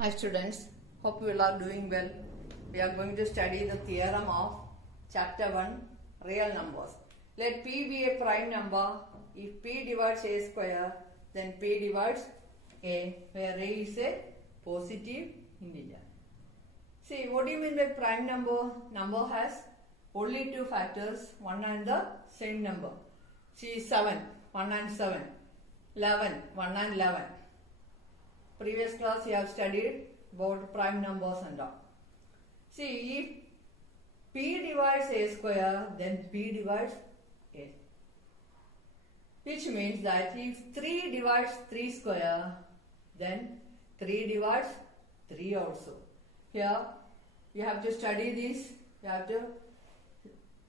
Hi students, hope you all are doing well. We are going to study the theorem of chapter 1, real numbers. Let P be a prime number. If P divides A square, then P divides A, where A is a positive integer. See, what do you mean by prime number? Number has only two factors, one and the same number. See, 7, 1 and 7, 11, 1 and 11. Previous class you have studied about prime numbers and all. See, if P divides A square, then P divides A. Which means that if 3 divides 3 square, then 3 divides 3 also. Here, you have to study this. You have to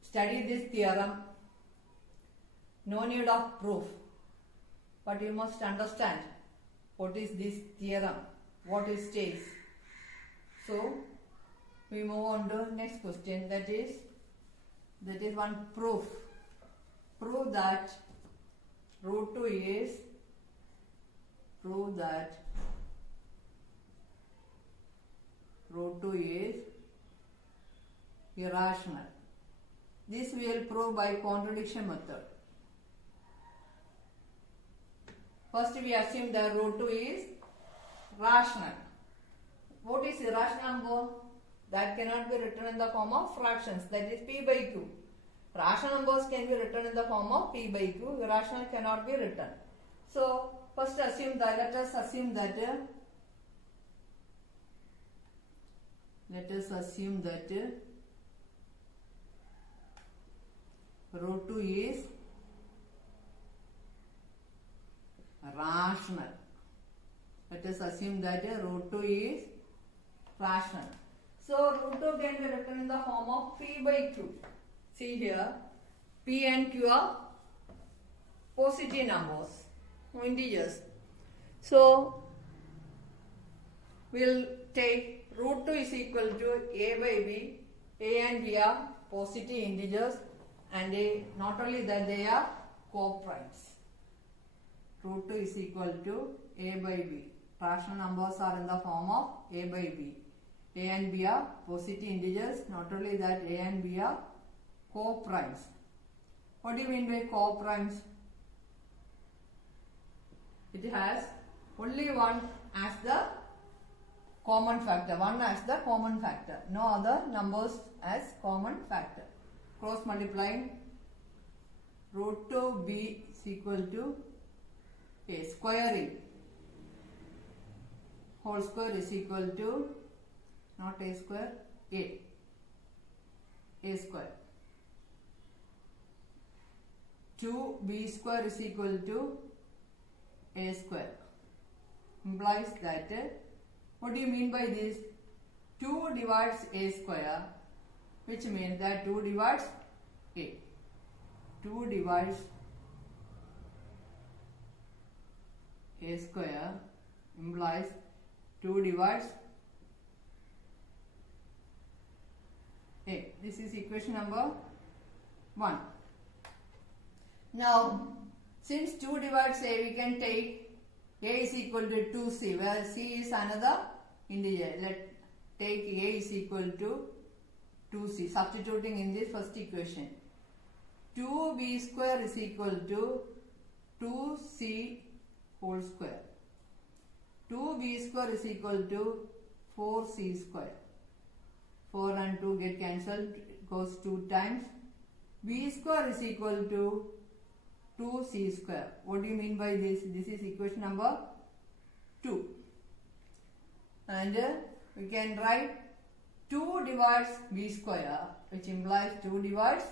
study this theorem. No need of proof. But you must understand what is this theorem, what it states. So, we move on to next question, that is one proof. Prove that root 2 is irrational. This we will prove by contradiction method. First we assume that root 2 is rational. What is irrational number? That cannot be written in the form of fractions, that is P by Q. Rational numbers can be written in the form of P by Q, irrational cannot be written. So, first assume that, let us assume that root 2 is rational. Let us assume that root 2 is rational. So, root 2 can be written in the form of P by Q. See here, P and Q are positive numbers, integers. So, we will take root 2 is equal to A by B. A and B are positive integers, and not only that, they are co-primes. Root 2 is equal to A by B. Rational numbers are in the form of A by B. A and B are positive integers. Not only that, A and B are co-primes. What do you mean by co-primes? It has only one as the common factor. One as the common factor. No other numbers as common factor. Cross multiplying root 2B is equal to A squaring whole square is equal to not A square, A square. 2B square is equal to A square. Implies that, what do you mean by this? 2 divides A square, which means that 2 divides A. 2 divides A square implies 2 divides A. This is equation number 1. Now, since 2 divides A, we can take A is equal to 2C, where C is another integer. Let take A is equal to 2C, substituting in this first equation. 2B square is equal to 2C whole square. 2B square is equal to 4C square. 4 and 2 get cancelled, it goes 2 times. B square is equal to 2C square. What do you mean by this? This is equation number 2. And we can write 2 divides B square, which implies 2 divides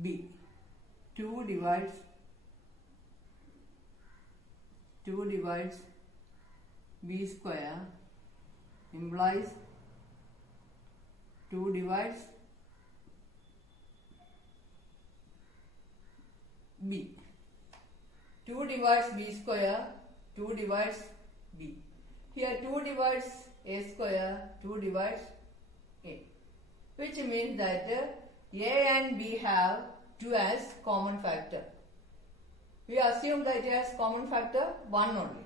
B. 2 divides B square implies 2 divides B. 2 divides B square, 2 divides B. Here 2 divides A square, 2 divides A. Which means that A and B have 2 as common factor. We assume that it has common factor 1 only.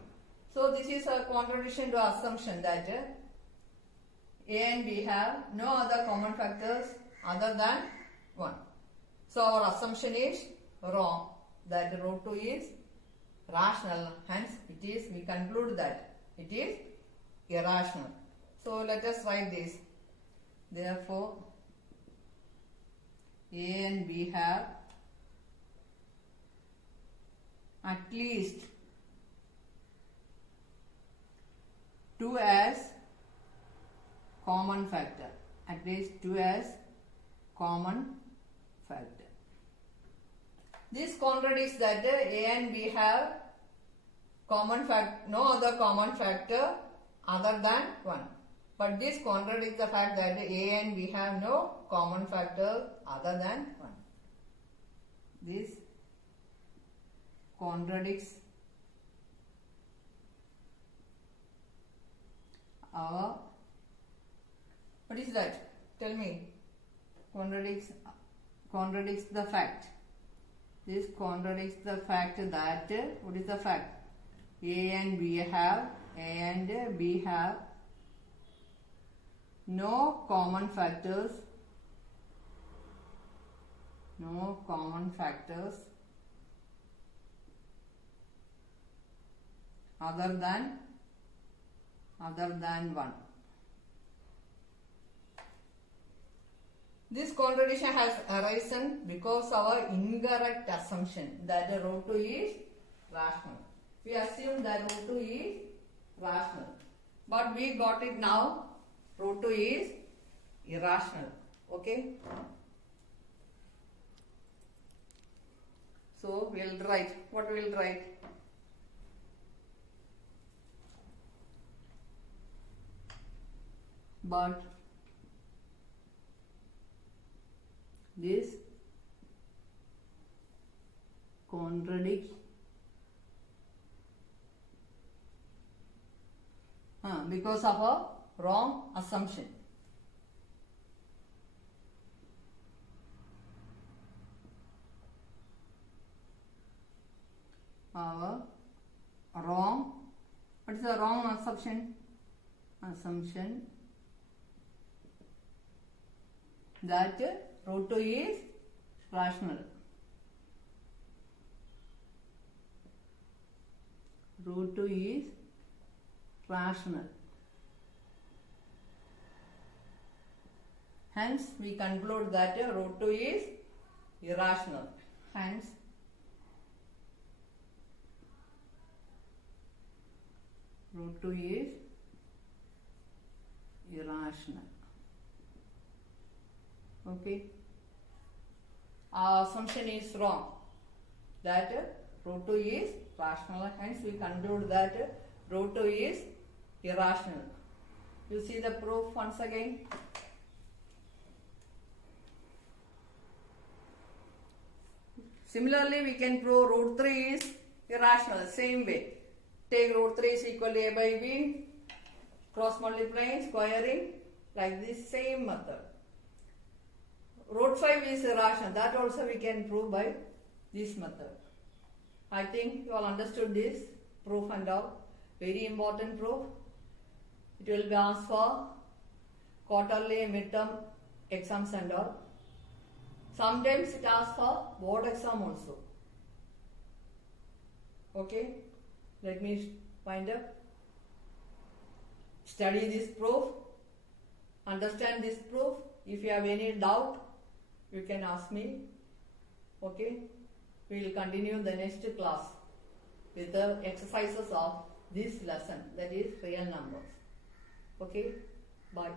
So this is a contradiction to assumption that A and B have no other common factors other than 1. So our assumption is wrong, that root 2 is rational, hence we conclude that it is irrational. So let us write this. Therefore, A and B have at least 2 as common factor. At least 2 as common factor. This contradicts that A and B have no other common factor other than 1. But this contradicts the fact that A and B have no common factor other than 1. This contradicts our, what is that? Tell me. Contradicts the fact. This contradicts the fact that, what is the fact? A and B have no common factors other than 1. This contradiction has arisen because our incorrect assumption that root 2 is rational. We assume that root 2 is rational, but we got it now. Root 2 is irrational. Okay. So we will write. What we will write? But this contradicts because of a wrong assumption. What is the wrong assumption? Assumption that root 2 is rational. Root 2 is rational. Hence, we conclude that root 2 is irrational. Hence, root 2 is irrational. Okay. Our assumption is wrong, that root 2 is rational. Hence, we conclude that root 2 is irrational. You see the proof once again. Similarly, we can prove root 3 is irrational. Same way. Take root 3 is equal to a by b, cross multiplying, squaring, like this same method. Root 5 is irrational. That also we can prove by this method. I think you all understood this proof and all. Very important proof. It will be asked for quarterly, midterm exams and all. Sometimes it asks for board exam also. Okay. Let me wind up. Study this proof. Understand this proof. If you have any doubt, you can ask me. Okay. We will continue the next class with the exercises of this lesson, that is real numbers. Okay. Bye.